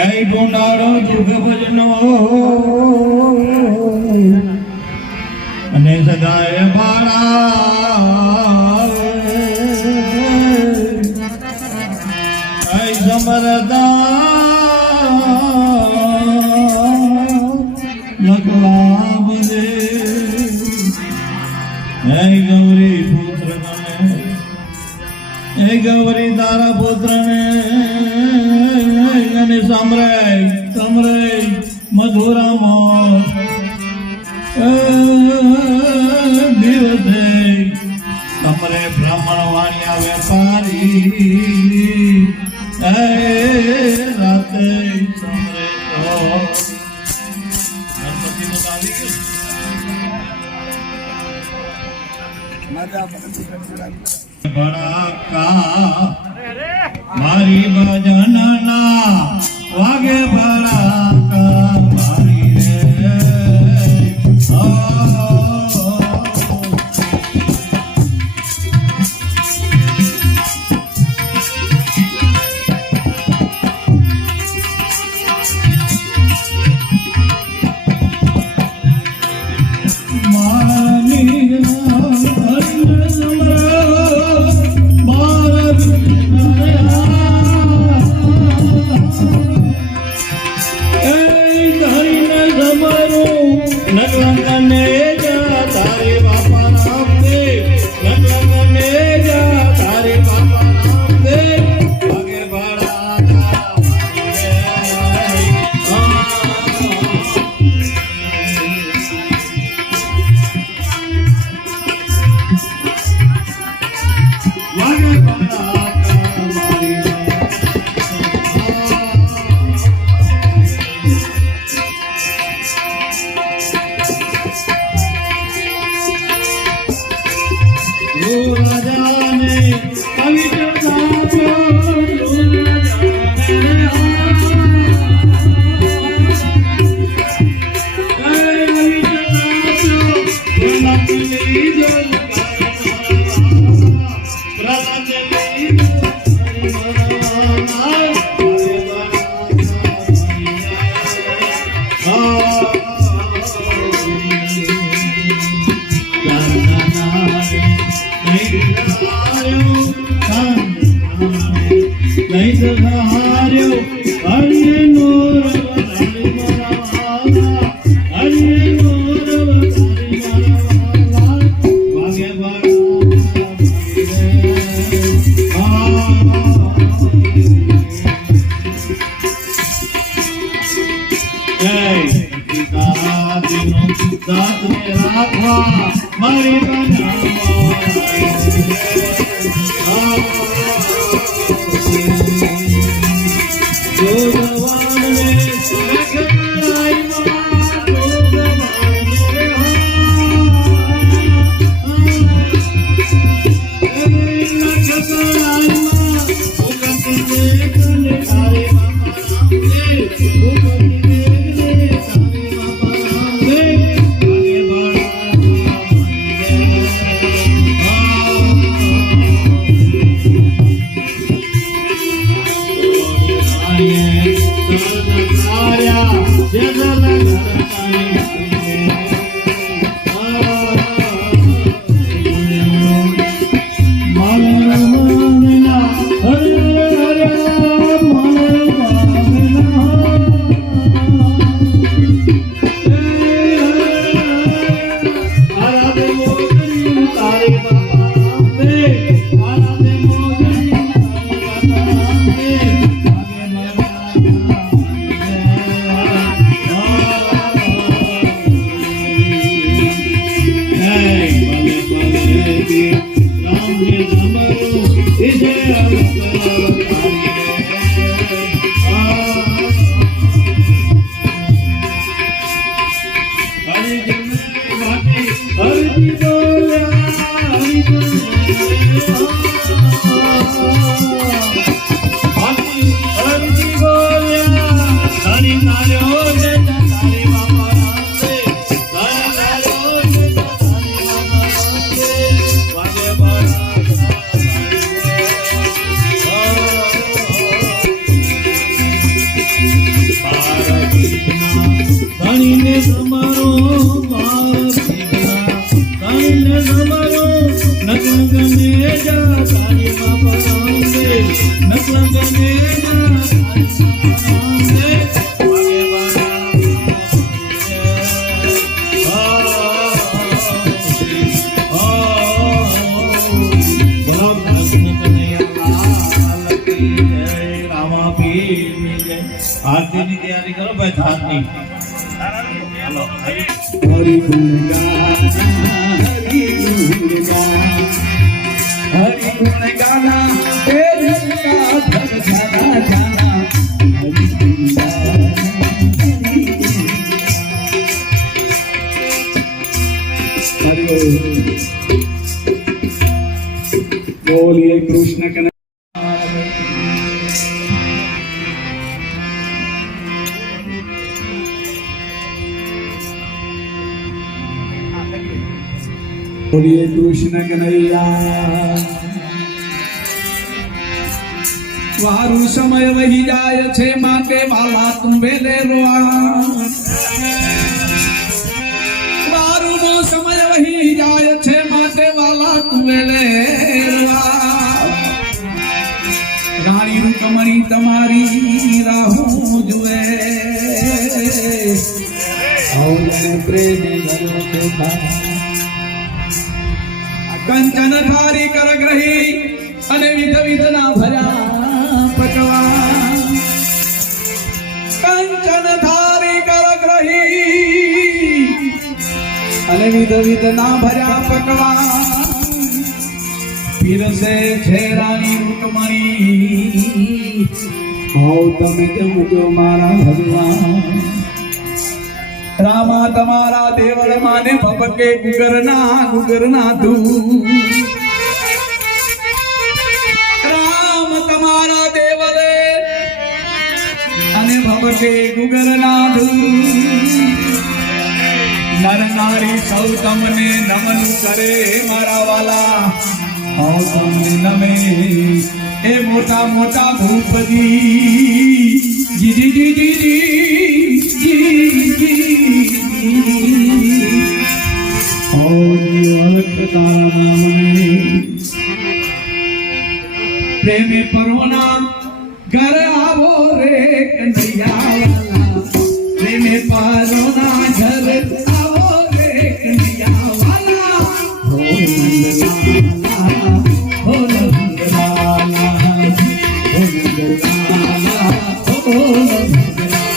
એ ઢૂંઢાડો દુઃખ ભજનો અને સદાય ભાડા સમરદા લગલા બધે હે ગૌરી પુત્ર હે ગૌરી તારા પુત્ર ને અને સમરે મધુરામાં દિવસે સમરે બ્રાહ્મણ વાણિયા વેપારી રાતે સમરે તો ગણપતિ બતાવી ભડાકા મારી ભજનના વાગે ભડાકા મારી રે जा तारी माँ परांगे नकलंग ने जा तारी माँ आरती की तैयारी करो भाई थानी हेलो हरि गुण गाना हरि गुण गाना तेरे का धन जाना जाना हरि गुण बोलिए कृष्ण कन्हैया बोलिए कृष्ण कन्हैया वारु समय वही जाय छे माटे वाला तुम वेले रोआ वारु नो समय वही जाय छे माटे वाला तुम वेले रोआ रानी रुकमणी तमारी राहु जुए और प्रेम गलो के था कंचन थारी कर ग्रही अने विध विध ना भरा पकवान कंचन थारी कर ग्रही अने विध विध ना भरा पकवान फिर से छे रानी रुकमणी भाव तमे जमजो मारा भगवान रामा तमारा देवल माने भपके गुगरना तू राम तमारा देवले अने भपके गुगरना तू नर नारी सौ तमने नमन करे मारा वाला औ तमने नमे ए मोटा मोटा भूपदी जी जी जी जी जी अलख तारा नाम प्रेमी परोना घर आवो रे कन्हैया वाला प्रेमी परोना घर आवो रे कन्हैया वाला हो नंदलाला हो नंदलाला हो नंदलाला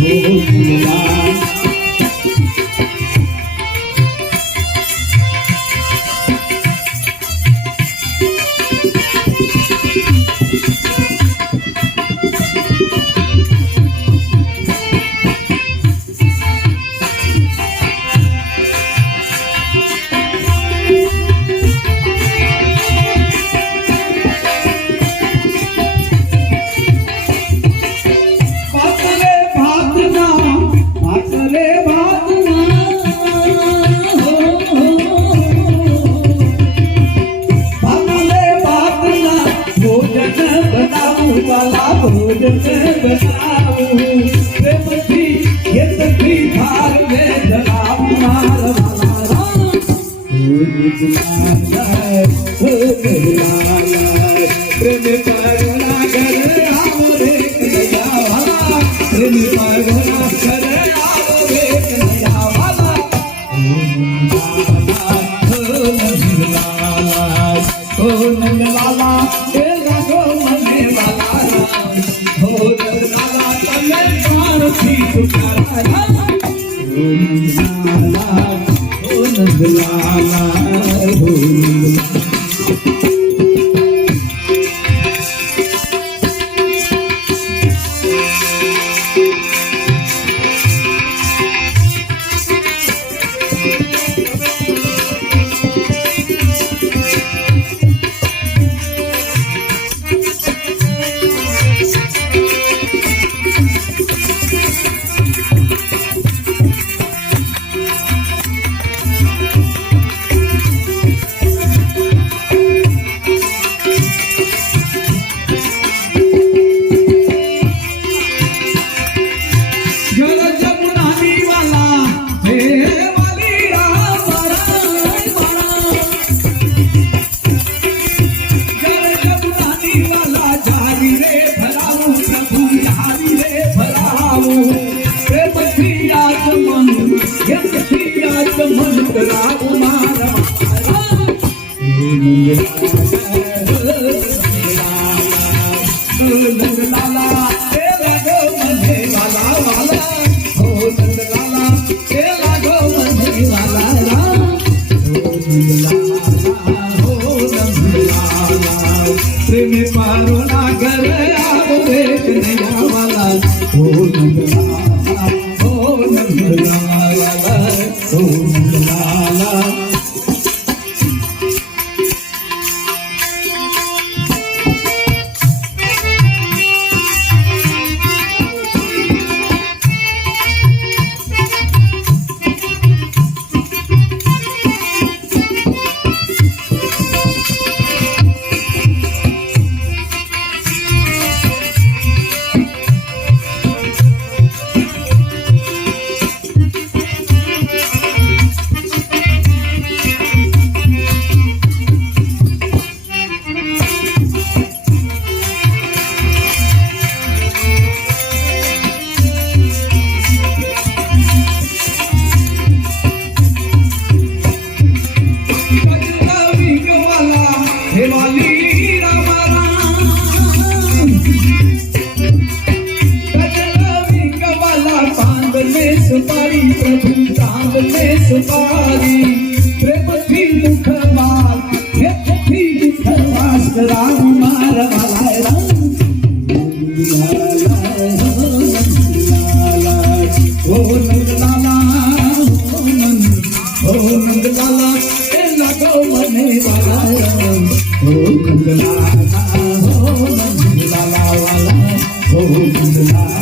Oh વાલા ઓ નંદલાલા એ લાગો મને વાલા ઓ નંદલાલા તમે મારથી પુકારા ઓ નંદલાલા ઓ નંદલાલા ઓ નંદલાલા प्रेमी पारो ना घर आओ रे कन्हैया वाला ओ नंदलाला ओ नंदलाला ओ नंदलाला सुपारी प्रभु चांद में सुपारी प्रेम थी दुखवास हे थी दुखवास राम मार वाला राम ओ नंदलाला ओ नंदलाला ए लगो मने वाला राम ओ नंदलाला वाला ओ नंदलाला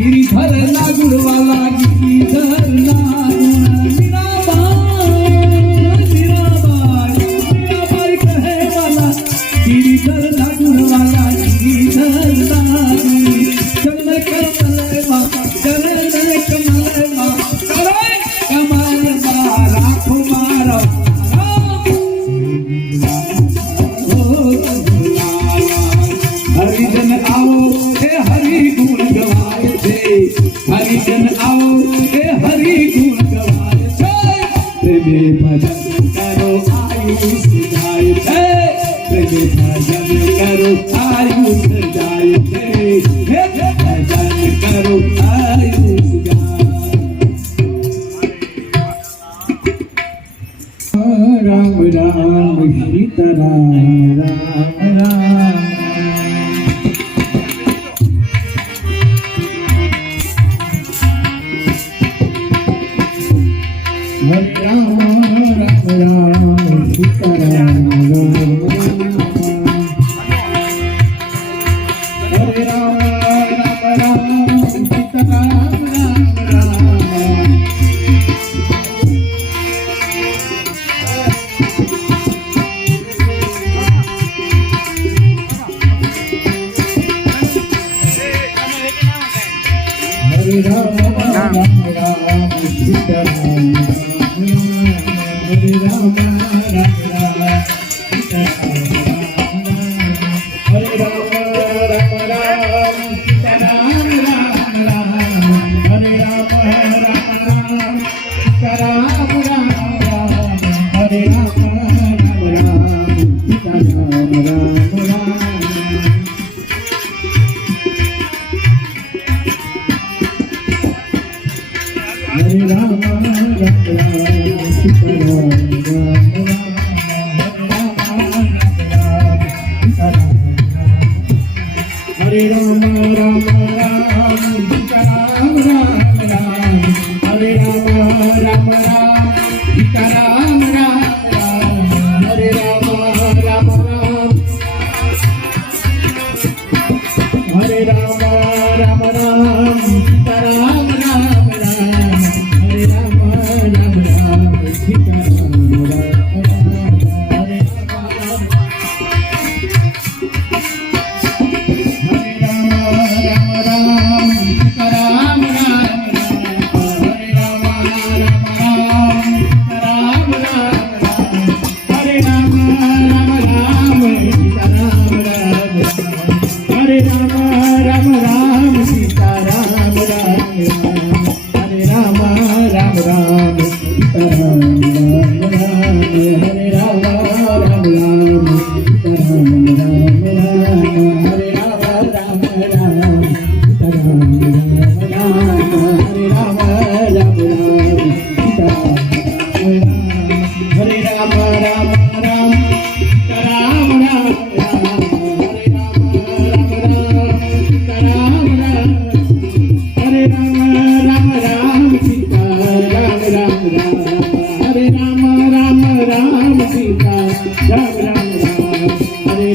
गिरिधर लागुड़ वाला गिरिधर मीराबाई कहे वाला गिरिधर लागुड़ वाला गिरिधर चरण कमल माँ चरण कमल माँ करे कमल मारा कुमार हरिजन आओ हे हरि गुण गवाए हरिजन आओ हे हरि गुण गवाए प्रेमे भजन करो आयुष जाए प्रेमे भजन करो आयुष जाए भजन करो आयुष जाए राम राम सीता राम राम राम राम राम राम सीता राम राम हरे राम राम राम सीता राम राम राम हरे राम राम राम सीता राम हरे राम राम રામ રામ રામ હરે રામ રામ રામ સીતા રામ રામ રામ હરે રામ રામ રામ સીતા રામ રામ રામ હરે રામ રામ રામ સીતા રામ રામ રામ હરે રામ રામ રામ સીતા રામ રામ રામ હરે રામ રામ રામ હરે રામ રામ રામ સીતા રામ રામ રામ હરે રામ રામ રામ સીતા રામ રામ રામ હરે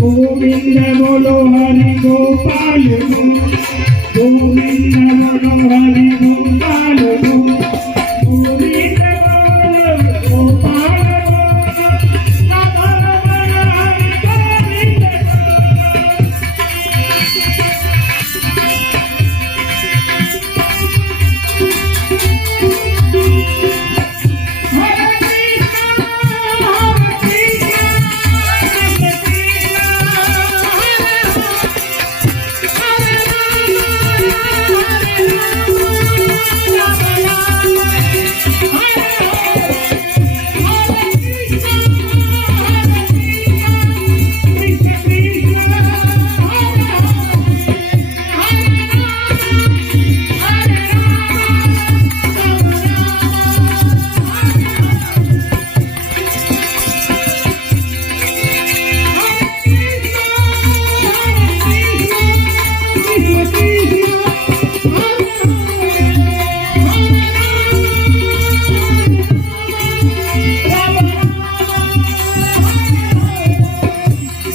गोविंद बोलो हरि गोपाल गोविंद बोलो हरि गोपाल गोविंद बोलो गोपाल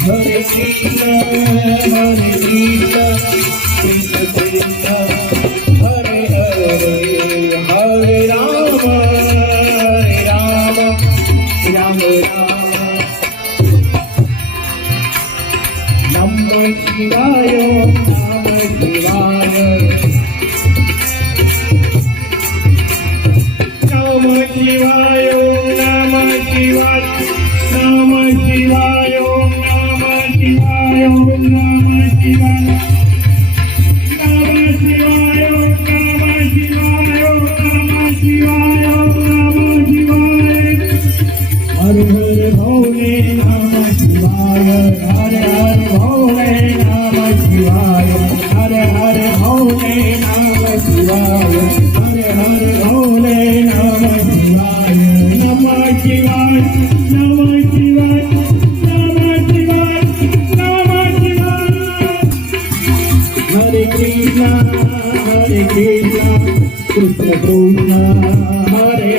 Hare Krishna, કૃષ્ણ કૃષ્ણ હરે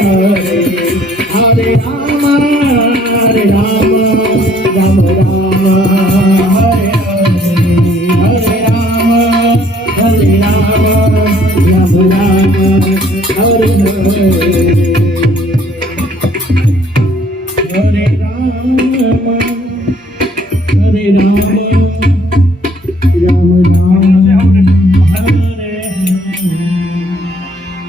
હરે હરે રામ